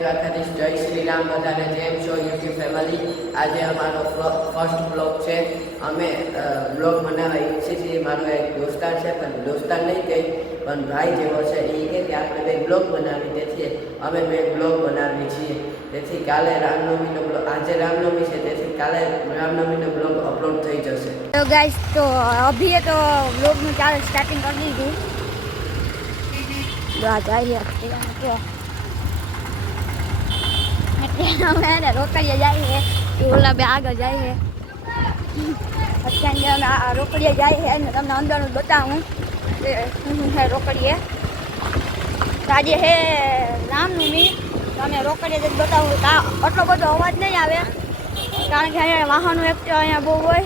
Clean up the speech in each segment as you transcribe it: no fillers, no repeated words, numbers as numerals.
દ્વારકાધીશ જય શ્રી રામ બધાને જેમ છો યુટ્યુબ ફેમિલી। આજે અમારો ફર્સ્ટ બ્લોગ છે। અમે બ્લોગ બનાવવા ઈચ્છીએ છીએ। મારો એક દોસ્તાર છે, પણ દોસ્તાર નહીં કહે પણ ભાઈ જેવો છે। એ કહે કે આપણે બે બ્લોગ બનાવી, તેથી અમે બે બ્લોગ બનાવીએ છીએ। તેથી કાલે રામનવમીનો બ્લોગ, આજે રામનવમી છે તેથી કાલે રામનવમીનો બ્લોગ અપલોડ થઈ જશે। तो गाइस, तो अभी तो व्लॉग में क्या स्टार्टिंग कर दी थी। आ जाइए मैंने रोकड़िया जाए है, ओला पे आगे जाए है। अच्छा रोकड़िया जाए है, तमने अंदर बताऊँ है रोकड़िए। आज है रामनवमी, तो अमे रोकड़िया जब बताऊँ आटलो बधो अवाज नहीं आवे, कारण के अँ वाहनों एक तो अँ बहु होय।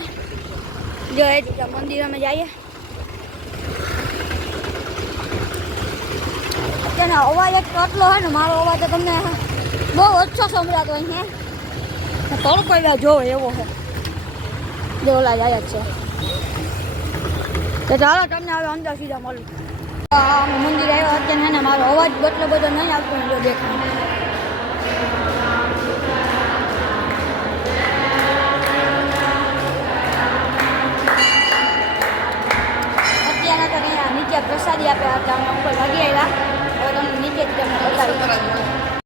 जो है मंदिर में जाइए, અત્યારનો અવાજ જ આટલો હોય ને, મારો અવાજ તો તમને બહુ ઓછો સંભળાતો હોય છે। તડકો એવા જોવો એવો છે, જો ઓલા જાય જ છે। તો ચાલો તમને હવે અંદર સીધા મળું। મંદિર આવ્યો અત્યારે ને, મારો અવાજ એટલો બધો નહીં આવતો જો દેખાય। અત્યારે તો અહીંયા નીચે પ્રસાદી આપ્યા હતા, અમે ઉપર લગી આવ્યા। હવે તમને નીચે જ તમને બતાવી।